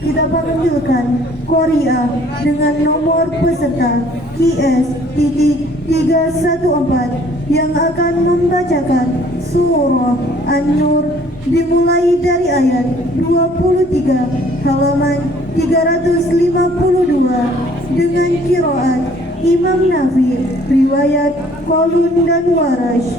Kita panggilkan Korea dengan nomor peserta QS-314 yang akan membacakan surah An-Nur dimulai dari ayat 23 halaman 352 dengan qiraat Imam Nafi, riwayat Qalun dan Warash.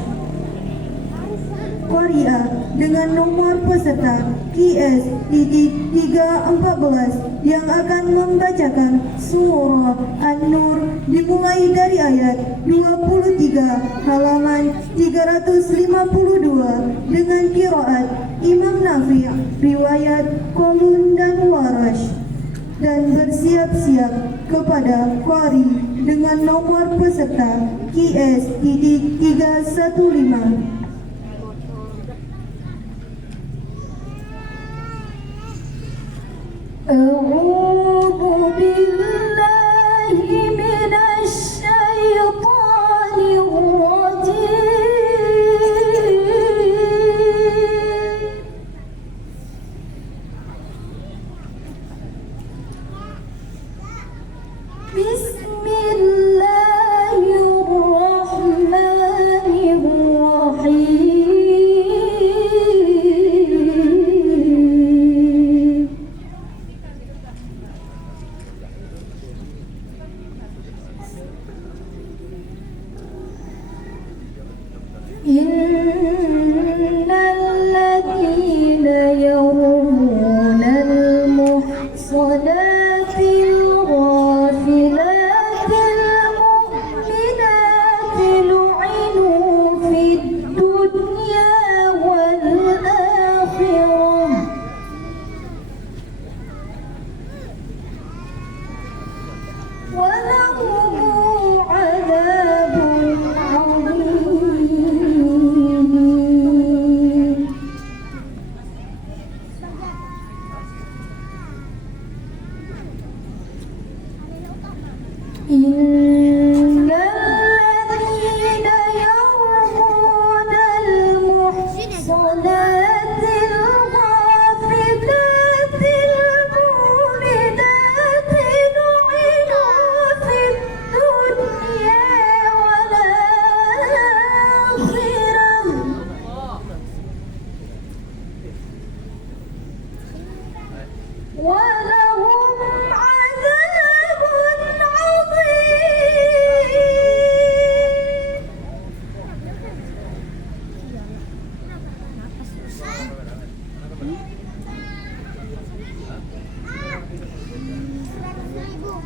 Korea dengan nomor peserta QS-314 yang akan membacakan surah An-Nur dimulai dari ayat 23 halaman 352 dengan qiraat Imam Nafi, riwayat Qalun dan Warash. Dan bersiap-siap kepada Qari dengan nomor peserta QS-315. أعوذ بالله من الشيطان الرجيم بسم الله الرحمن الرحيم إن الذين يرمون المحصنات الغافلات المؤمنات لعنوا في الدنيا والآخرة ولهم عذاب عظيم. إن الذين يرمون المحصنات الغافلات المؤمنات لعنوا في الدنيا والآخرة ولهم عذاب عظيم.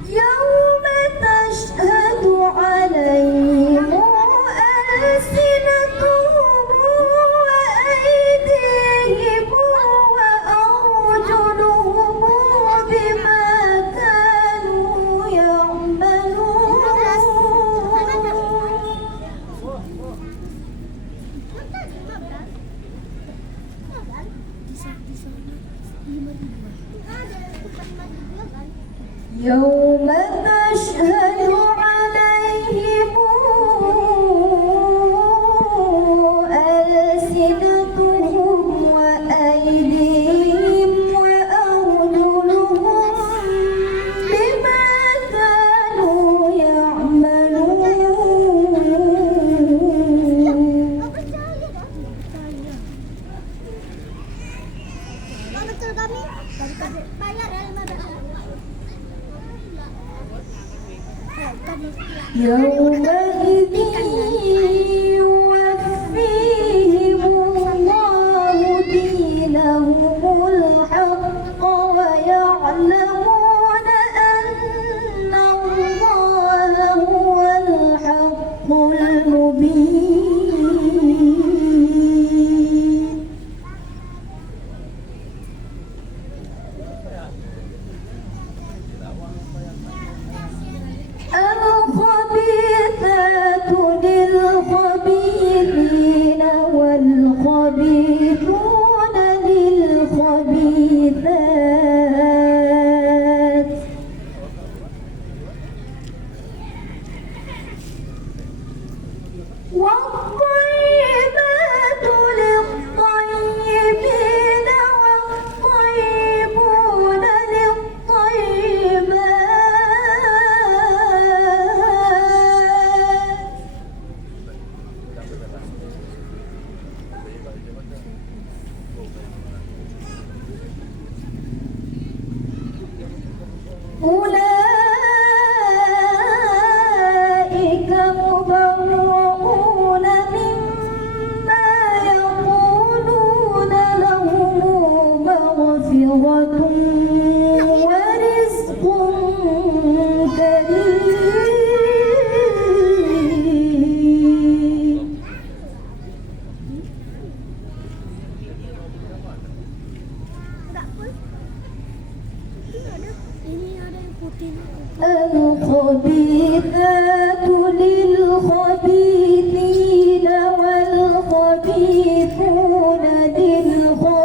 يوم تشهد عليهم ألسنتهم وأيديهم وأرجلهم بما كانوا يعملون. يوم تشهد عليهم ألسنتهم وأيديهم وأرجلهم بما كانوا يعملون. Betul kami bayar ya 15. يومئذ يوفيهم الله دينهم الحق ويعلمون أن الله هو الحق المبين. الخبيثات أولئك مبرؤون مما يقولون لهم مغفرة ورزق كريم. Tak pun. Ini ada yang putih. الخبيثات للخبيثين والخبيثون للخبيثات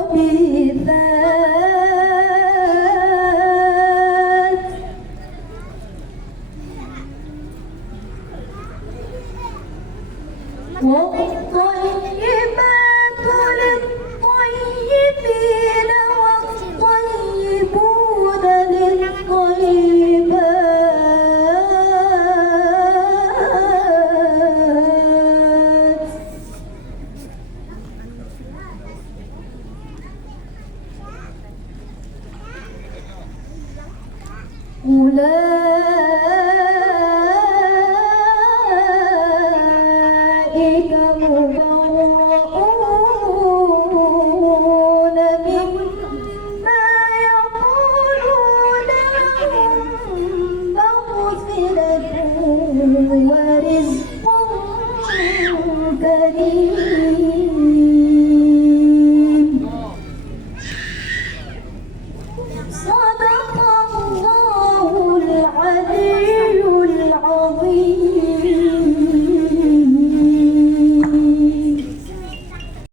والطيبات للطيبين والطيبون للطيبات. أولئك مبرؤون مما يقولون لهم مغفرة ورزق كريم. صدق الله العظيم.